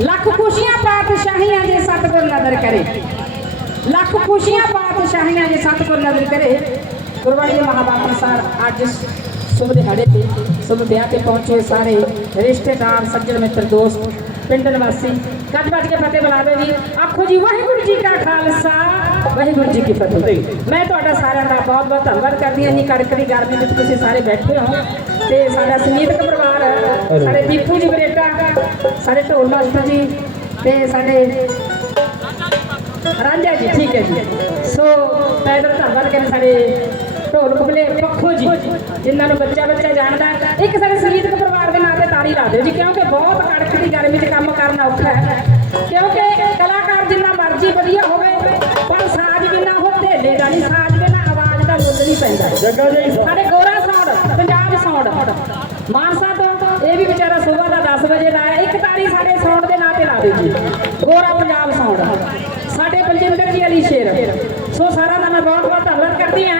ਲੱਖ ਖੁਸ਼ੀਆਂ ਪਾਤਸ਼ਾਹੀਆਂ ਜੇ ਸਤਿਗੁਰ ਨਦਰ ਕਰੇ। ਲੱਖ ਖੁਸ਼ੀਆਂ ਪਾਤਸ਼ਾਹੀਆਂ ਜੇ ਸਤਿਗੁਰ ਨਦਰ ਕਰੇ। ਗੁਰਬਾਣੀ ਦੇ ਮਹਾਬਾਤ ਅਨੁਸਾਰ ਅੱਜ ਸੁਭ ਦਿਹਾੜੇ ਤੇ ਸੁਭ ਵਿਆਹ ਤੇ ਪਹੁੰਚੇ ਸਾਰੇ ਰਿਸ਼ਤੇਦਾਰ, ਸੱਜਣ ਮਿੱਤਰ, ਦੋਸਤ, ਪਿੰਡ ਨਿਵਾਸੀ। ਗੱਜ ਵੱਜ ਕੇ ਫਤਿਹ ਬੁਲਾਵੇ ਵੀ ਆਖੋ ਜੀ, ਵਾਹਿਗੁਰੂ ਜੀ ਕਾ ਖਾਲਸਾ। ਵਾਹਿਗੁਰੂ ਜੀ ਕੀ ਫਤਿਹ। ਮੈਂ ਤੁਹਾਡਾ ਸਾਰਿਆਂ ਦਾ ਬਹੁਤ ਬਹੁਤ ਧੰਨਵਾਦ ਕਰਦੀ ਹਾਂ। ਇੰਨੀ ਕੜਕਦੀ ਗਰਮੀ ਵਿੱਚ ਤੁਸੀਂ ਸਾਰੇ ਬੈਠੇ ਹੋ ਤੇ ਸਾਡਾ ਸੰਗੀਤਕ ਪਰਿਵਾਰ ਸਾਡੇ ਦੀਪੂ ਜੀ ਬਰੇਟਾ ਸਾਡੇ ਢੋਲ ਮਾਸਟਰ ਜੀ ਤੇ ਸਾਡੇ ਰਾਂਝਾ ਜੀ ਠੀਕ ਹੈ ਜੀ। ਸੋ ਪੈਦਲ ਧੰਨਵਾਦ ਕਰਨ ਸਾਡੇ ਢੋਲ ਕੁਬਲੇ ਪੱਖੋ ਜੀ ਜਿਨ੍ਹਾਂ ਨੂੰ ਬੱਚਾ ਬੱਚਾ ਜਾਣਦਾ ਇੱਕ ਸਾਡੇ ਸੰਗੀਤਕ ਪਰਿਵਾਰ ਦੇ ਨਾਂ ਤੇ ਤਾੜੀ ਲਾ ਦਿਓ ਜੀ ਕਿਉਂਕਿ ਬਹੁਤ ਕੜਕਦੀ ਗਰਮੀ 'ਚ ਕੰਮ ਕਰਨਾ ਔਖਾ ਹੈ। ਕਿਉਂਕਿ ਕਲਾਕਾਰ ਜਿੰਨਾ ਮਰਜ਼ੀ ਵਧੀਆ ਹੋਵੇ ਦਾ ਜੱਗਾ ਜੀ ਸਾਡੇ ਗੋਰਾ ਸਾਊਂਡ ਪੰਜਾਬ ਸਾਊਂਡ ਮਾਨਸਾ ਤੋਂ ਇਹ ਵੀ ਵਿਚਾਰਾ ਸਵੇਰ ਦਾ 10 ਵਜੇ ਦਾ ਇੱਕ ਤਾਰੀ ਸਾਡੇ ਸਾਊਂਡ ਦੇ ਨਾਂ ਤੇ ਲਾ ਦਿਓ ਜੀ ਗੋਰਾ ਪੰਜਾਬ ਸਾਊਂਡ ਸਾਡੇ ਬਲਜਿੰਦਰ ਜੀ ਅਲੀ ਸ਼ੇਰ। ਸੋ ਸਾਰਾ ਦਾ ਮੈਂ ਬਹੁਤ ਬਹੁਤ ਧੰਨਵਾਦ ਕਰਦੀ ਹਾਂ।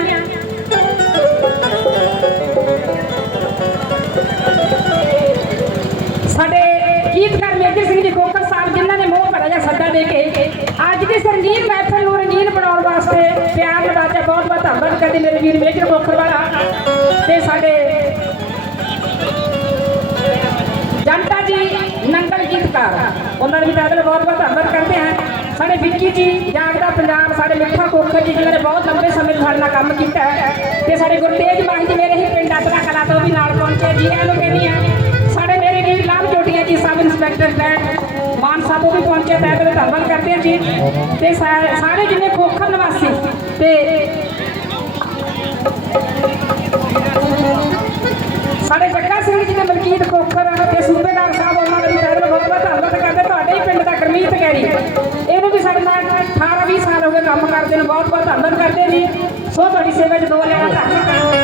ਸਾਡੇ ਗੀਤਕਾਰ ਮੇਜਰ ਸਿੰਘ ਜੀ ਕੋਕਰ ਸਾਹਿਬ, ਜਿਨ੍ਹਾਂ ਨੇ ਮੋਹ ਭਰਿਆ ਸੱਦਾ ਦੇ ਕੇ ਪਿਆਰ ਨਵਾਜਾ ਬਹੁਤ ਬਹੁਤ ਧੰਨਵਾਦ ਕਰਦੀ ਮੇਰੇ ਵੀਰ ਮੇਜਰ ਕੋਕਰ ਵਾਲਾ ਤੇ ਸਾਡੇ ਜਨਤਾ ਜੀ ਨੰਗਲ ਗੀਤਕਾਰ ਉਹਨਾਂ ਦਾ ਵੀ ਪੈਦਲ ਬਹੁਤ ਬਹੁਤ ਧੰਨਵਾਦ ਕਰਦੇ ਹਾਂ ਸਾਡੇ ਵਿੱਕੀ ਜੀ ਜਾਗਦਾ ਪੰਜਾਬ ਸਾਡੇ ਮਿੱਠਾ ਕੋਖਰ ਜੀ ਜਿਨ੍ਹਾਂ ਨੇ ਬਹੁਤ ਲੰਬੇ ਸਮੇਂ ਤੋਂ ਸਾਡੇ ਨਾਲ ਕੰਮ ਕੀਤਾ ਹੈ ਤੇ ਸਾਡੇ ਗੁਰਤੇਜ ਮਾਹੀ ਜੀ ਮੇਰੇ ਹੀ ਪਿੰਡ ਆਪਣਾ ਕਲਾ ਤੋਂ ਵੀ ਨਾਲ ਪਹੁੰਚੇ ਜੀ ਇਹਨੂੰ ਕਹਿੰਦੀ ਹਾਂ ਸਾਡੇ ਮੇਰੇ ਵੀਰ ਲਾਭ ਜੋਟੀਆਂ ਜੀ ਸਬ ਇੰਸਪੈਕਟਰ ਬੈਂਡ ਮਾਨਸਾ ਤੋਂ ਵੀ ਪਹੁੰਚੇ ਪੈਦਲ ਧੰਨਵਾਦ ਕਰਦੇ ਹਾਂ ਜੀ ਤੇ ਸਾ- ਸਾਰੇ ਜਿੰਨੇ ਖੋਖਰ ਨਿਵਾਸੀ ਤੇ शेवट बोलायला